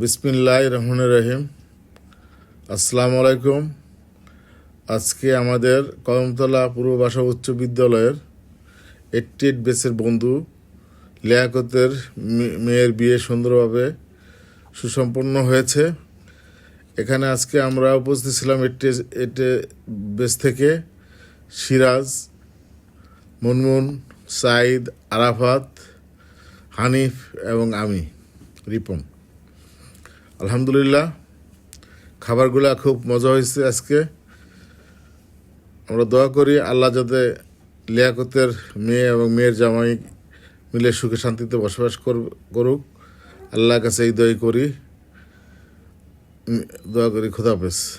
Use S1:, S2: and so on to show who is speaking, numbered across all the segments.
S1: বিসমিল্লাহ রহমান রহিম। আসসালামু আলাইকুম। আজকে আমাদের কদমতলা পূর্ব বাসা উচ্চ বিদ্যালয়ের এইটটি এইট বেসের বন্ধু, লিয়াকতের মেয়ের বিয়ে সুন্দরভাবে সুসম্পন্ন হয়েছে। এখানে আজকে আমরা উপস্থিত ছিলাম এইটটি এইটে বেস থেকে সিরাজ, মুনমুন সাইদ আরাফাত, হানিফ এবং আমি, রিপন। আলহামদুলিল্লাহ। খাবারগুলা খুব মজা হয়েছে আজকে। আমরা দোয়া করি আল্লাহ যাতে লিয়াকতের মেয়ে এবং মেয়ের জামাই মিলে সুখে শান্তিতে বসবাস কর- করুক। আল্লাহর কাছে এই দয় করি। দোয়া করি খুদাফেজ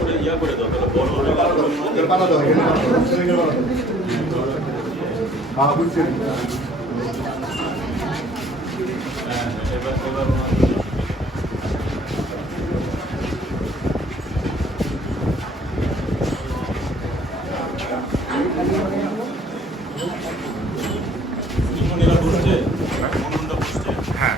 S2: করে ইয়া করে দাও তাহলে বড় হলে ভালো হ্যাঁ এবার এবার
S1: হ্যাঁ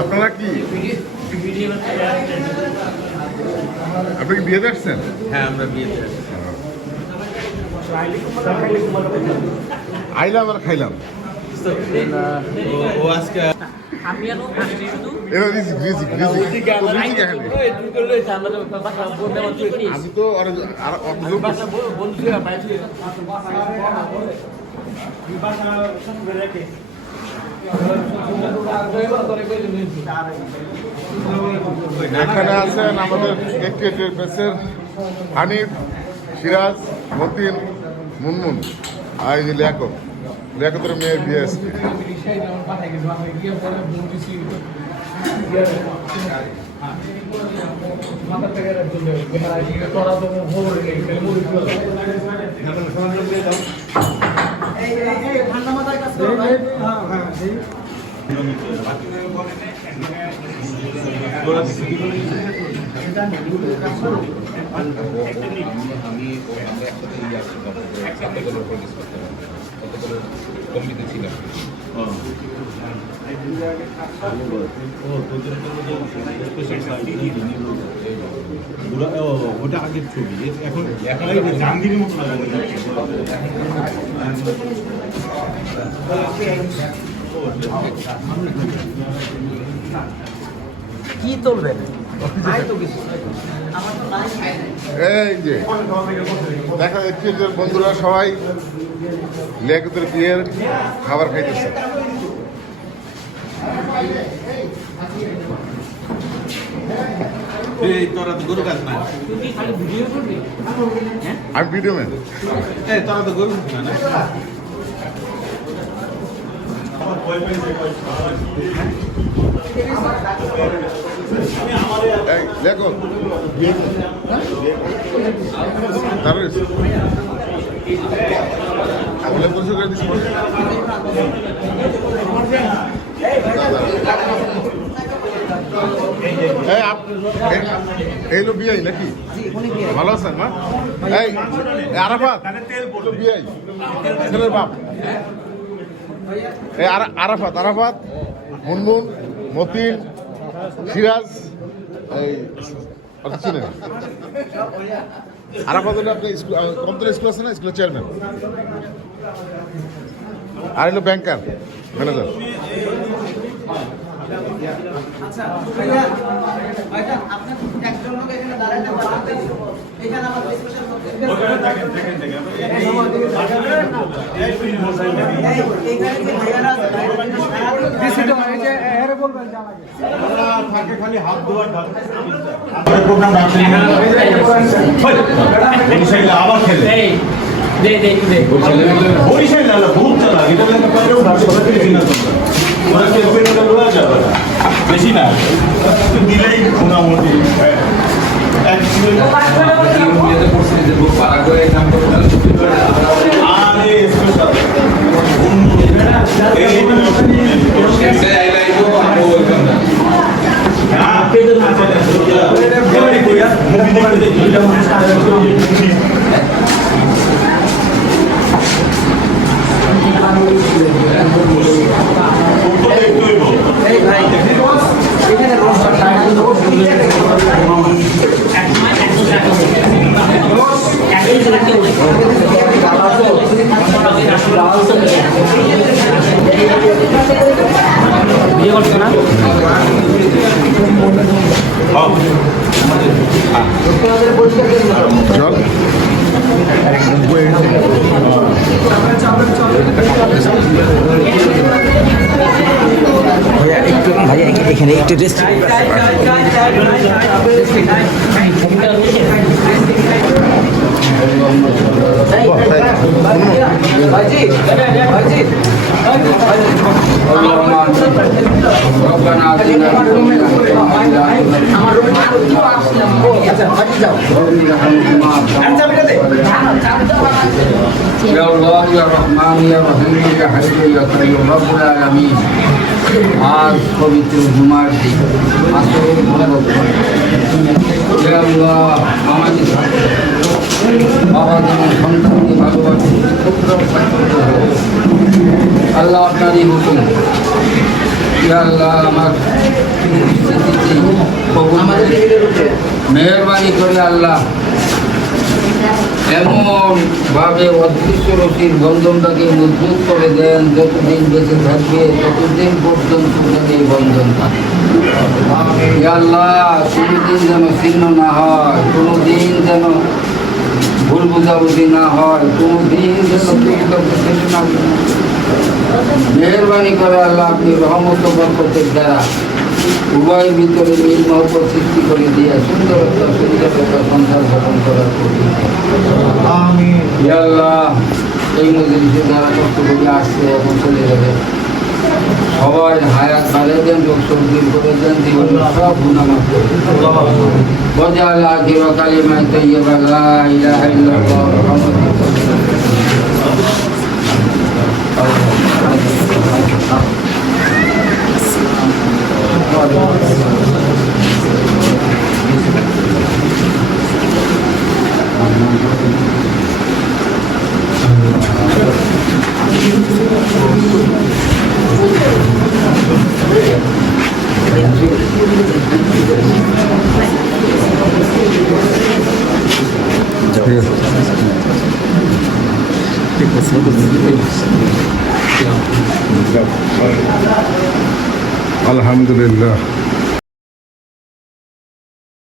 S3: আপনারা কি? আপনি কি বিয়ে দেখছেন
S2: হ্যাঁ আমরা বিয়েতে আছি
S3: আইলাম আর খাইলাম।
S2: ও- ও আজকে
S4: আমি আরও আসছি শুধু।
S3: তো আমি তো আর। এখানে আছেন আমাদের ক্রিকেটের বেসের হানিফ সিরাজ মতিন মুনমুন আর এই যে লেখক। লেখকের মেয়ের বিয়ে আজকে
S5: আমি আমরা একসাথে ইয়ে আসছি কতগুলো প্রডিউস করতে
S2: ওটা আগের ছবি এখন এখন মতো লাগে
S4: কি তুলবেন
S3: এই যে দেখা যাচ্ছে যে বন্ধুরা সবাই লেখকের বিয়ের খাবার খাইতেছে। আমি ভিডিও ম্যান?
S2: তোরা তো গরু না। না
S3: এই লেখক তারপরে বলে পরিচয় করে দিচ্ছি এই হলো বিআই নাকি ভালো আছেন না এই আরাফাত বিআই ছেলের বাপ আরাফাত আরাফাত মুনমুন মতিন সিরাজ আচ্ছা, চিনেন? আরাফাত হলো আপনার স্কুল স্কুল আছে না? চেয়ারম্যান আর হলো ব্যাংকার ম্যানেজার
S2: বরিশালে আবার খেলে।
S4: এই দে দে দে।
S2: বরিশালে আলো বহুত চালা এটা লাগে পাইলেও ভাষা কথা কিছু না ওরা যাবে বেশি না। দিলেই মোটামুটি হ্যাঁ।
S5: ভাড়া করে
S4: করছো না
S3: জল
S6: ভাইয়া একটু ভাইয়া এখানে একটু রেস্ট
S5: রব্বানা আতিনা يا الله يا رحمن يا رحيم يا حي يا قيوم رب العالمين আজ পবিত্র জুমার দিন আসরের মোবারক ইয়া আল্লাহ আমাদের আল্লাহ। মেহরবানি করে আল্লাহ। এমন ভাবে অদৃশ্য রশির বন্ধনটাকে মজবুত করে দেন, যতদিন বেঁচে থাকবে, ততদিন পর্যন্ত এই বন্ধন থাকে। আল্লাহ, কোনোদিন যেন ছিন্ন না হয়, কোনোদিন যেন ভুল বুঝাবুঝি না হয় কোনোদিন যেন দুর্গত শেষ না হয়। মেহরবানি করে আল্লাহ আপনি রহমত বরকতের দ্বারা উভয়ের ভিতরে মিল মহব্বত সৃষ্টি করে দিয়ে সুন্দরতা সুন্দরতা সংসার গঠন করার প্রতি আল্লাহ এই মজলিসে যারা কষ্ট করে আসছে এখন চলে যাবে। সবাই হায়াত বাড়িয়ে দেন লোক সবজির করে দেন জীবনের সব গুণামাফ করে বজাল আখির কালিমায় তৈয়বা লা ইলাহা ইল্লাল্লাহ মুহাম্মাদুর
S3: আলহামদুলিল্লাহ